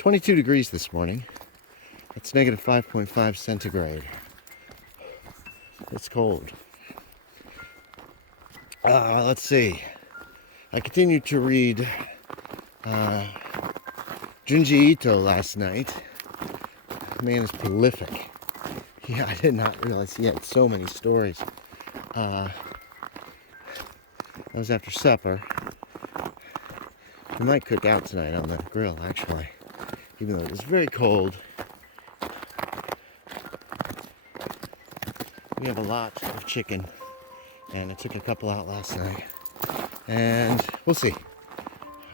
22 degrees this morning. It's negative 5.5 centigrade. It's cold. Let's see. I continued to read Junji Ito last night. The man is prolific. Yeah, I did not realize he had so many stories. That was after supper. We might cook out tonight on the grill, actually, even though it was very cold. We have a lot of chicken, and I took a couple out last night, and we'll see.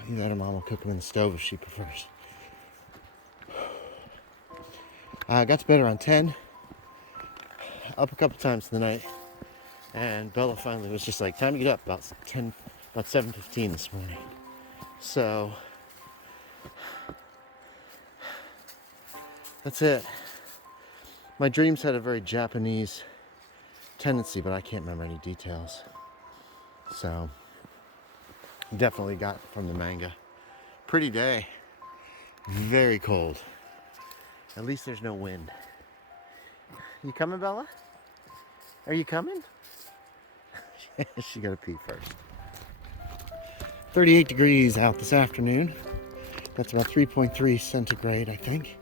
Either that or Mom will cook them in the stove if she prefers. I got to bed around 10, up a couple times in the night, and Bella finally was just like, time to get up, about 7:15 this morning. So, that's it. My dreams had a very Japanese tendency, but I can't remember any details. So, definitely got from the manga. Pretty day. Very cold. At least there's no wind. You coming, Bella? Are you coming? She gotta pee first. 38 degrees out this afternoon. That's about 3.3 centigrade, I think.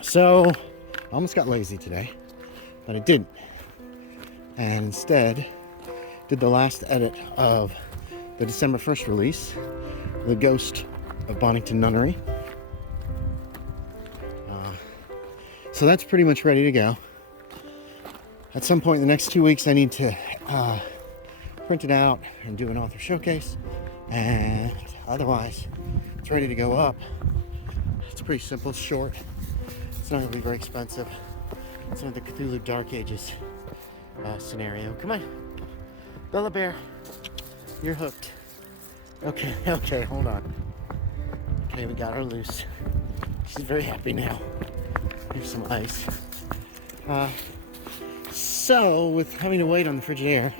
So, I almost got lazy today, but I didn't. And instead, did the last edit of the December 1st release, The Ghost of Bonington Nunnery. So that's pretty much ready to go. At some point in the next 2 weeks, I need to print it out and do an author showcase. And otherwise, it's ready to go up. It's pretty simple, it's short. It's not going to be very expensive. It's not the Cthulhu Dark Ages scenario. Come on, Bella Bear, you're hooked. Okay, hold on. Okay, we got her loose. She's very happy now. Here's some ice. So, with having to wait on the Frigidaire,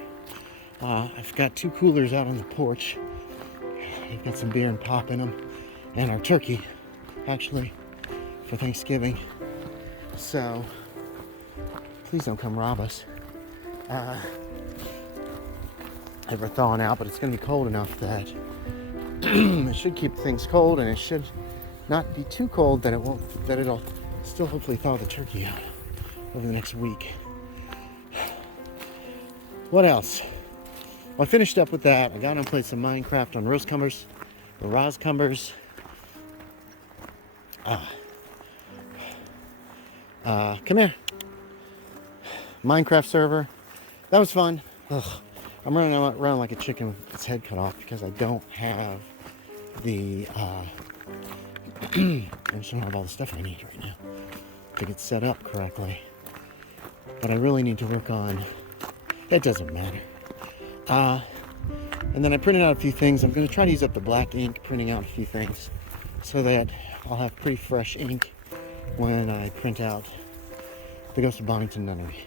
I've got 2 coolers out on the porch. I've got some beer and pop in them, and our turkey, actually, for Thanksgiving. So, please don't come rob us. We're thawing out, but it's going to be cold enough that it should keep things cold, and it should not be too cold that it'll still hopefully thaw the turkey out over the next week. What else? Well, I finished up with that. I got on and played some Minecraft on Roscumbers. Come here. Minecraft server. That was fun. Ugh. I'm running around like a chicken with its head cut off because I don't have the I just don't have all the stuff I need right now to get set up correctly. But I really need to work on. It doesn't matter. And then I printed out a few things. I'm going to try to use up the black ink printing out a few things so that I'll have pretty fresh ink when I print out The Ghost of Bonington Nunnery.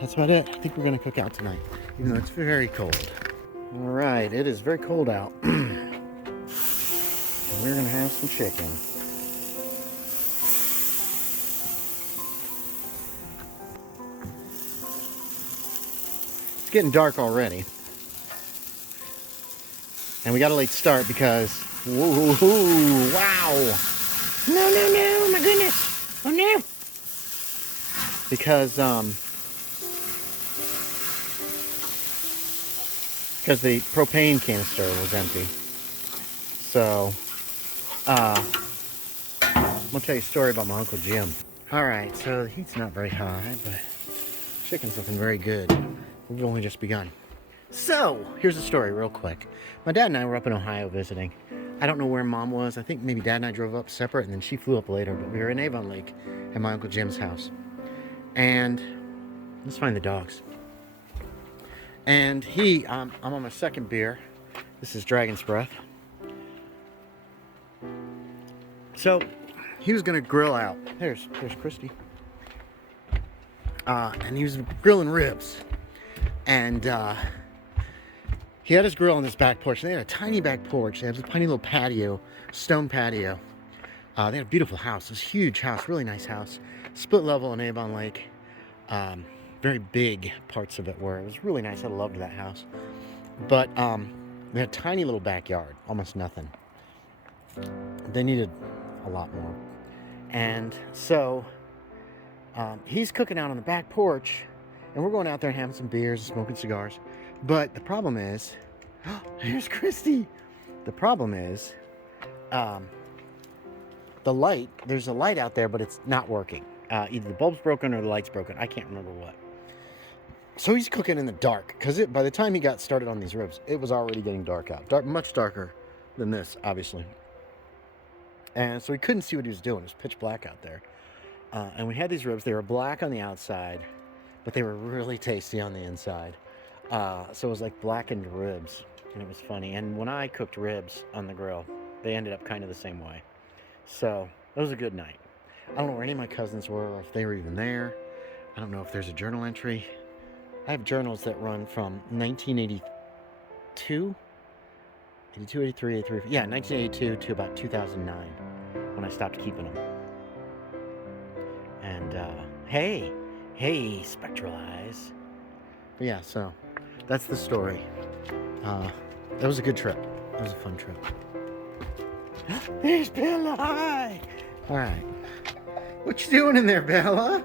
That's about it. I think we're going to cook out tonight, even though it's very cold. All right, it is very cold out. And we're going to have some chicken. It's getting dark already. And we got a late start because, whoa, wow. No, my goodness. Oh no. Because the propane canister was empty. So, I'm gonna tell you a story about my Uncle Jim. Alright, so the heat's not very high, but chicken's looking very good. We've only just begun. So, here's the story real quick. My dad and I were up in Ohio visiting. I don't know where Mom was. I think maybe Dad and I drove up separate, and then she flew up later, but we were in Avon Lake at my Uncle Jim's house. And, let's find the dogs. And I'm on my second beer. This is Dragon's Breath. So, he was gonna grill out. There's Cristi. And he was grilling ribs. And he had his grill on this back porch. They had a tiny back porch. They had a tiny little patio, stone patio. They had a beautiful house. This huge house, really nice house. Split level on Avon Lake. Very big parts of it were. It was really nice. I loved that house. But they had a tiny little backyard, almost nothing. They needed a lot more. And so he's cooking out on the back porch, and we're going out there and having some beers and smoking cigars. But the problem is, here's Cristi. The problem is, the light, there's a light out there, but it's not working. Either the bulb's broken or the light's broken. I can't remember what. So he's cooking in the dark, because by the time he got started on these ribs, it was already getting dark out. Much darker than this, obviously. And so he couldn't see what he was doing. It was pitch black out there. And we had these ribs. They were black on the outside, but they were really tasty on the inside. So it was like blackened ribs, and it was funny. And when I cooked ribs on the grill, they ended up kind of the same way. So it was a good night. I don't know where any of my cousins were, or if they were even there. I don't know if there's a journal entry. I have journals that run from 1982, 82, 83, 83, yeah, 1982 to about 2009 when I stopped keeping them. And, hey, spectral eyes. But yeah, so that's the story. That was a good trip. That was a fun trip. There's Bella. Hi. All right. What you doing in there, Bella?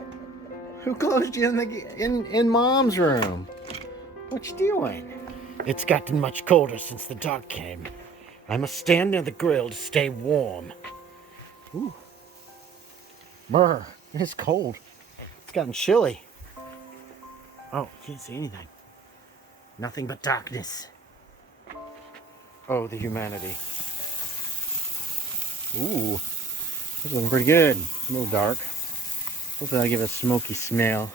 Who closed you in Mom's room? What you doing? It's gotten much colder since the dark came. I must stand near the grill to stay warm. Ooh. Brr. It's cold. It's gotten chilly. Oh, can't see anything. Nothing but darkness. Oh, the humanity. Ooh. It's looking pretty good. A little dark. Hopefully that'll give it a smoky smell.